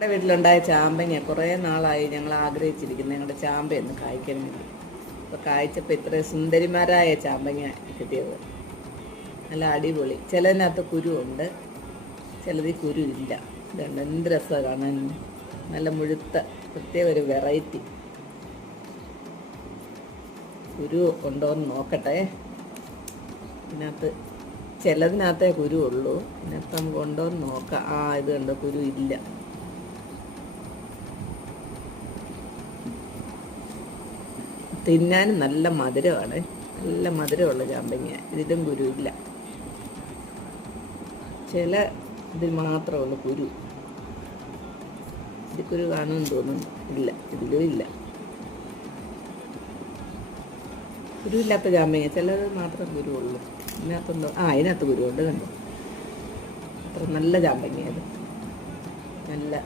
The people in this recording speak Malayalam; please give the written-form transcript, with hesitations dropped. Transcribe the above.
ഞങ്ങളുടെ വീട്ടിലുണ്ടായ ചാമ്പങ്ങ കുറേ നാളായി ഞങ്ങൾ ആഗ്രഹിച്ചിരിക്കുന്നത് ഞങ്ങളുടെ ചാമ്പയൊന്ന് കായ്ക്കാൻ വേണ്ടി. അപ്പോൾ കായ്ച്ചപ്പോൾ ഇത്രയും സുന്ദരിമാരായ ചാമ്പങ്ങ കിട്ടിയത്. നല്ല അടിപൊളി. ചിലതിനകത്ത് കുരുവുണ്ട്, ചിലതിൽ കുരു ഇല്ല. ഇതുണ്ട്, എന്ത് രസമാണ് കാണാൻ. നല്ല മുഴുത്ത പ്രത്യേക ഒരു വെറൈറ്റി. കുരു ഉണ്ടോയെന്ന് നോക്കട്ടെ. ഇതിനകത്ത് ചിലതിനകത്തേ കുരു ഉള്ളൂ. ഇതിനകത്ത് നമുക്ക് ഉണ്ടോയെന്ന് നോക്കാം. ഇത് കണ്ടോ, കുരു ഇല്ല. തിന്നാനും നല്ല മധുരമാണ്. നല്ല മധുരമുള്ള ചാമ്പങ്ങ. ഇതിലും കുരു ഇല്ല. ചില ഇതിൽ മാത്രമേ ഉള്ളൂ കുരു. ഇത് കുരു കാണുമെന്ന് തോന്നുന്നു. ഇല്ല, ഇതിലും ഇല്ല. കുരുവില്ലാത്ത ചാമ്പങ്ങ. ചിലത് മാത്രം കുരു ഉള്ളൂ. ഇതിനകത്തുണ്ടോ? ഇതിനകത്ത് കുരുവുണ്ട്. കണ്ടോ, അത്ര നല്ല ചാമ്പങ്ങ. അത് നല്ല